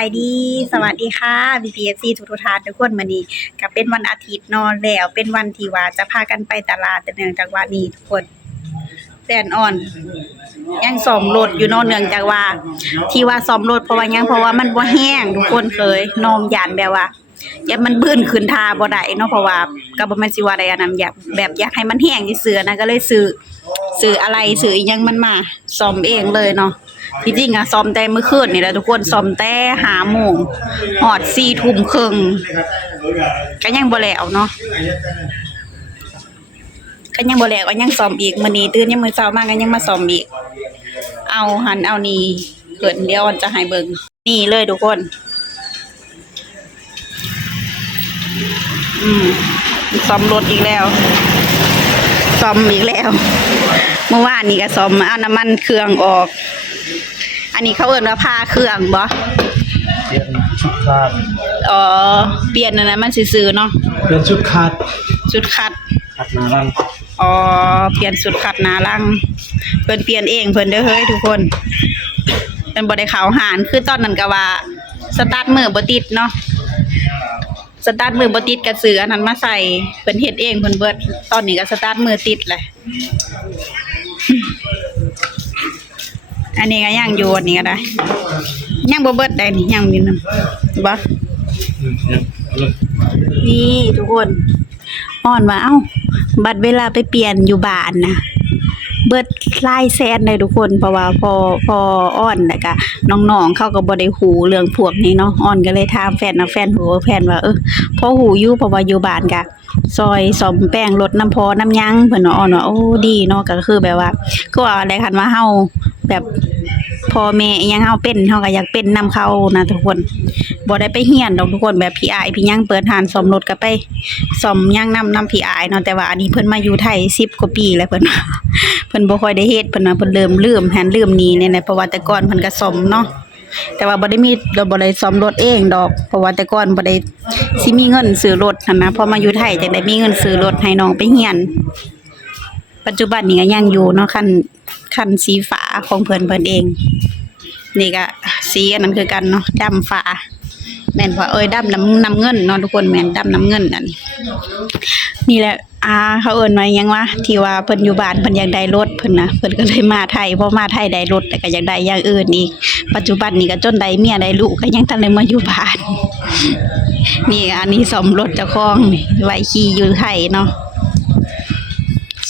ไปดีสวัสดีค่ะ BPFC ทุกท่านทุกคนมื้อนี้ก็เป็นวันอาทิตย์เนาะแล้วเป็นวันที่ว่าจะพากันไปตลาดแต่เนื่องจากว่านี้ทุกคนแฟนอ่อนยังซ่อมรถอยู่เนาะเนื่องจากว่าที่ว่าซ่อมรถเพราะว่ามันบ่แห้งทุกคนเคยน้องย่านแบบว่าอย่ามันบื้นขึ้นท่าบ่ได้เนาะเพราะว่าก็บ่แม่นสิว่าได้อันนั้นอยากให้มันแห้งซื่อๆนะก็เลยซื้ออะไรซื้ออีหยังมันมาซ่อมเองเลยเนาะที่จริงอะซ่อมแต่มื้อคืนนี่แหละทุกคนซ่อมแต่5 โมงฮอด4 ทุ่มครึ่งก็ยังบ่แล้วเนาะก็ยังบ่แล้วก็ยังซ่อมอีกมื้อนี้ตื่นยามมื้อเช้ามาก็ยังมาซ่อมอีกเอาหันเอานี่เกิดเดี๋ยวจะให้เบิ่งนี่เลยทุกคนซ่อมรถอีกแล้วซ่อมอีกแล้วเมื่อวานนี่ก็ซ่อมเอาน้ำมันเครื่องออกอันนี้เขาเอิ้นว่าพาเครื่องบ่เปลี่ยนชุดคาดเปลี่ยนอันนั้นมันซื่อๆเนาะเปลี่ยนชุดคาดชุดคัดหน้ารังเปลี่ยนชุดคัดหน้ารังเพิ่นเปลี่ยนเองเพิ่นเด้อเฮ้ยทุกคนเพิ่นบ่ได้เข้าหานคือตอนนั้นก็ว่าสตาร์ทมือบ่ติดเนาะสตาร์ทมือบ่ติดก็ซื้ออันนั้นมาใส่เพิ่นเฮ็ดเองเพิ่นเบิดตอนนี้ก็สตาร์ทมือติดเลยอันนี้ก็ยังอยู่อันนี้ก็ได้ยังบ่เบิดได้นี่ยังมีนึงบ่นี่ทุกคนอ่อนว่าบัดเวลาไปเปลี่ยนอยู่บ้านนะเบิดหลายแสนเลยทุกคนเพราะว่าพออ่อนแล้วก็น้องๆเขาก็บ่ได้ฮู้เรื่องพวกนี้เนาะอ่อนก็เลยถามแฟนนะแฟนฮู้แฟนว่าพอฮู้อยู่เพราะว่าอยู่บ้านก็ซอยซ่อมแป้งรถน้ำพอน้ำยังเพิ่นอ่อนว่าโอ้ดีเนาะก็คือแบบว่าก็ว่าได้คันว่าเฮาแบบพ่อแม่อีหยังเฮาเป็นเฮาก็อยากเป็นนำเขานะทุกคนบ่ได้ไปเรียนดอกทุกคนแบบพี่อายพี่ยังเปิดร้านซ่อมรถก็ไปซ่อมยังนำพี่อายเนาะแต่ว่าอันนี้เพิ่นมาอยู่ไทย10 กว่าปีแล้วเพิ่นบ่ค่อยได้เฮ็ดเพิ่นว่าเพิ่นเริ่มลืมนี่แน่ๆเพราะว่าแต่ก่อนเพิ่นก็ซ่อมเนาะแต่ว่าบ่ได้ซ่อมรถเองดอกเพราะว่าแต่ก่อนบ่ได้สิมีเงินซื้อรถหั่นนะพอมาอยู่ไทยจังได้มีเงินซื้อรถให้น้องไปเรียนปัจจุบันนี้ก็ยังอยู่เนาะคันสีฟ้าของเพิ่นเองนี่ก็สีอันนั้นคือกันเนาะดำฟ้าแม่นว่าดำน้ำเงินเนาะทุกคนแม่นดำน้ำเงินอันนี้นี่แหละเขาเอิ้นว่าหยังวะที่ว่าเพิ่นอยู่บ้านเพิ่นอยากได้รถเพิ่นนะเพิ่นก็เลยมาไทยพอมาไทยได้รถแต่ก็อยากได้อย่างอื่นอีกปัจจุบันนี้ก็จนได้เมียได้ลูกก็ยังทันได้มาอยู่บ้านนี่อันนี้ซ่อมรถเจ้าของนี่ไว้ขี่อยู่ไทยเนาะ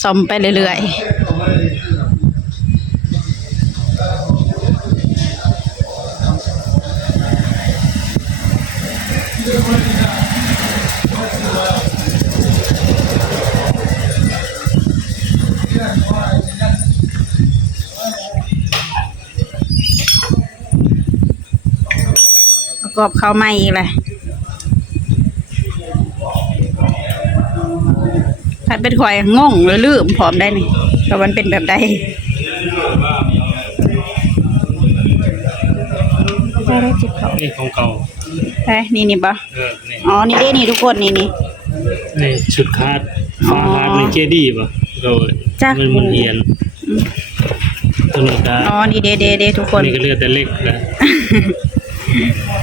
ซ่อมไปเรื่อยๆประกอบเข้าใหม่อีกเลยถ้าเป็นข่อยงงหรือลืมพร้อมได้นี่แต่มันเป็นแบบใดได้จิบเขานี่ของเก่านี่ปะนี่เด้นี่ทุกคนนี่ชุดคาดฟ้าคาดในเจดีป่ะเรามันเอียนตัวนี้ก็นี่เด้ทุกคนนี่ก็เลือดแต่เล็กนะ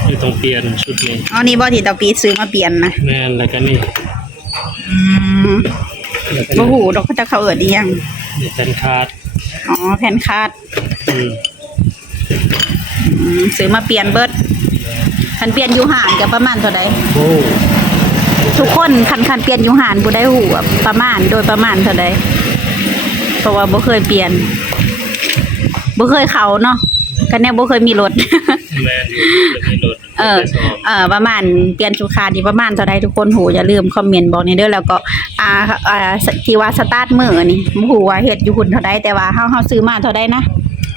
ไม่ต้องเปลี่ยนชุดนี้นี่บ่ที่ตาปีซื้อมาเปลี่ยนนะแม่นแล้วก็นี่บ่ฮู้ดอกเขาเอิ้นอีหยังนี่แผ่นคาดแผ่นคาดซื้อมาเปลี่ยนเบิดคันเปลี่ยนอยู่ห้างก็ประมาณเท่าใดทุกคนคันเปลี่ยนอยู่ห้างบ่ได้ฮู้ประมาณโดยประมาณเท่าใดเพราะว่าบ่เคยเปลี่ยนบ่เคยเข้าเนาะก็แน่บ่เคยมีรถแม่นอยู่มีรถประมาณเปลี่ยนชุดคาดนี่ประมาณเท่าใดทุกคนฮู้อย่าลืมคอมเมนต์บอกนี่เด้อแล้วก็ที่ว่าสตาร์ทมื้อนี่บ่ฮู้ว่าเฮ็ดอยู่หุ่นเท่าใดแต่ว่าเฮาซื้อมาเท่าใดนะ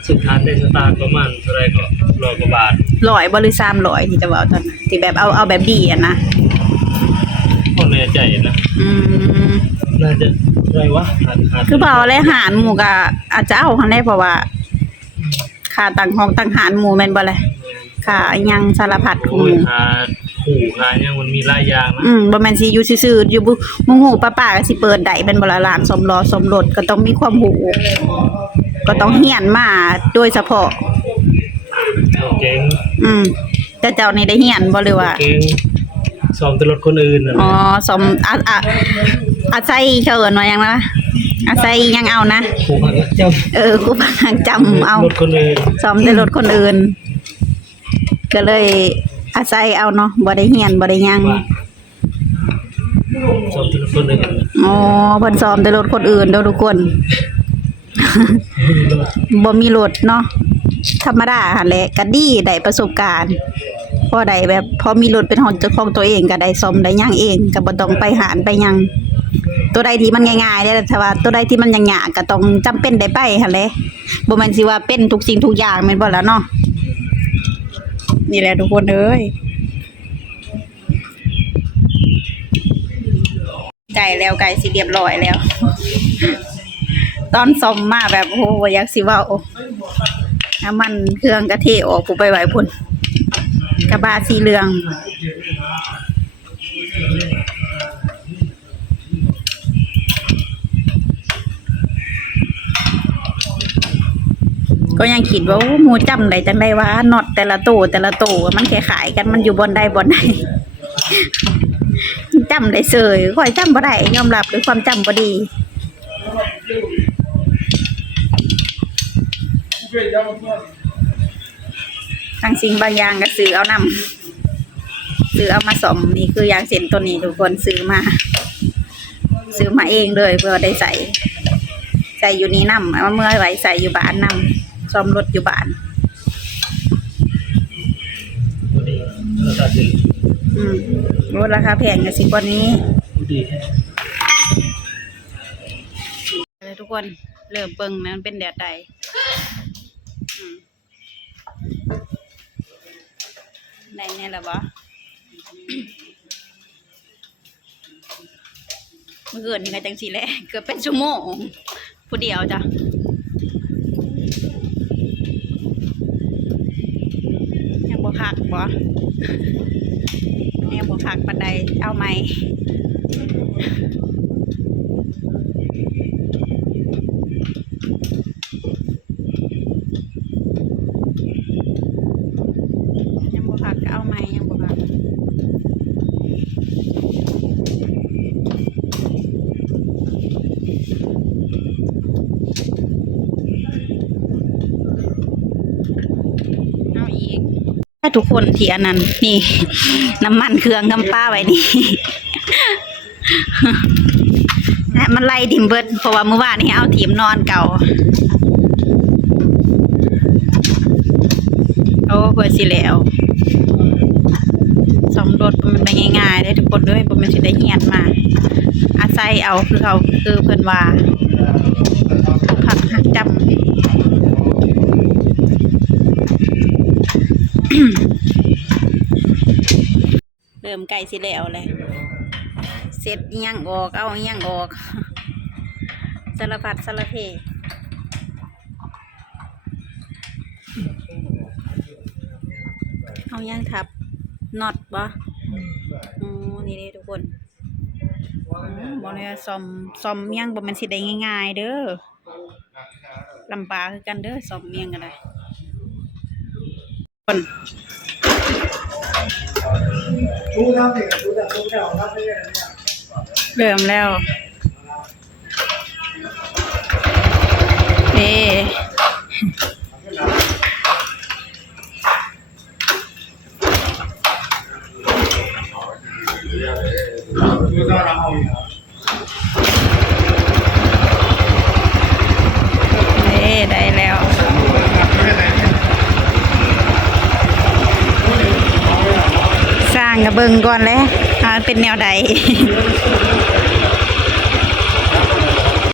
สุดท้ายได้สตาร์ทประมาณเท่าไหร่ก็100 กว่าบาท100บ่หรือ300ที่จะว่าตอนที่แบบเอาแบบดีอ่ะนะบ่แน่ใจนะน่าจะไรวะคือเปล่าอะไรหารหมู่ก็อาจจะเอาคั่นได้เพราะว่าค่าตั้งห้องตั้งหารหมู่แม่นบ่ล่ะค่าอีหยังสารพัดของหมู่ค่ายังมันมีหลายอย่างนะบ่แม่นสิอยู่ซื่อๆอยู่บ่ฮู้ป้าก็สิเปิดได้เป็นบ่ล่ะร้านซ่อมล้อซ่อมรถก็ต้องมีความรู้ก็ต้องเรียนมาโดยเฉพาะเก่ง แต่เจ้านี่ได้เฮียนบ่หรือว่า เก่งซ้อมแต่รถคนอื่นน่ะ อ๋อสมอาศัยเขาเอิ้นว่าหยังนะอาศัยยังเอานะ ครูพักเจ้า ครูพักจำเอา รถคนอื่น ซ้อมแต่รถคนอื่น ก็เลยอาศัยเอาเนาะบ่ได้เฮียนบ่ได้หยัง ว่าซ้อมแต่รถคนอื่น อ๋อเพิ่นซ้อมแต่รถคนอื่นเด้อทุกคน บ่มีรถเนาะธรรมดาหั่นแหละก็ดีได้ประสบการณ์พอได้แบบพอมีรถเป็นของเจ้าของตัวเองก็ได้ซ่อมได้หยังเองก็บ่ต้องไปหารไปหยังตัวใดที่มันง่ายๆเด้อถ้าว่าตัวใดที่มันยากๆก็ต้องจำเป็นได้ไปหั่นแหละบ่แม่นสิว่าเป็นทุกสิ่งทุกอย่างแม่นบ่ล่ะเนาะนี่แหละทุกคนเอ้ยไก่แล้วไก่สิเรียบร้อยแล้ว ตอนซ่อมมาแบบโอ้บ่อยากสิเว้าน้ำมันเครื่องกะเทออกผู้ไปไหวพุ่นกระบะสีเหลืองก็ยังคิดว่าหมูจำได้จังได้ว่าน็อตแต่ละตู้มันคล้ายๆกันมันอยู่บนใด จำได้เสยค่อยจำบ่ได้ยอมรับด้วยความจำบ่ดีบางสิ่งบางอย่างก็ซื้อเอามาซ่อมนี่คืออย่างเส้นตัวนี้ทุกคนซื้อมาเองเลยเพื่อได้ใส่อยู่นี่นำเอาเมื่อไว้ใส่อยู่บ้านนำซ่อมรถอยู่บ้านรถราคาแพงก็สิกว่านี้เลยทุกคนเริ่มเบิ่งนะมันเป็นแดดใดได้แน่แล้วบ่ เมื่อคืนนี่ก็จังสิแหละเกือบเป็นชั่วโมงผู้เดียวจ้ะยังบ่คักบ่ยังบ่คักปานใดเอาไหมยังบ่คักก็เอาไหมยังบ่คักทุกคนที่อันนั้นนี่ น้ำมันเครื่องกำป้าไว้นี่ มันไล่ทิมเบิดเพราะว่าเมื่อวานนี้เอาทีมนอนเก่าโอ้เพื่อสิแล้วซ่อมรถมันไปง่ายๆได้ทุกคนด้วยผมไม่ใช่ได้เฮียนมาอาศัยเอาคือเขาคือเพิ่นว่าผักหักจำเริ่มใกล้สิแล้วเลยเสร็จยังออกเอายังออกสารพัดสารเพเอายังทับน็อตบ่นี่เลยทุกคนบอกเลยซ่อมยังบ่มันสิได้ง่ายๆเด้อลำบากคือกันเด้อซ่อมยังกันได้คนเริ่มแล้วได้แล้วสร้างกับเบิ่งก่อนเลยเป็นแนวใด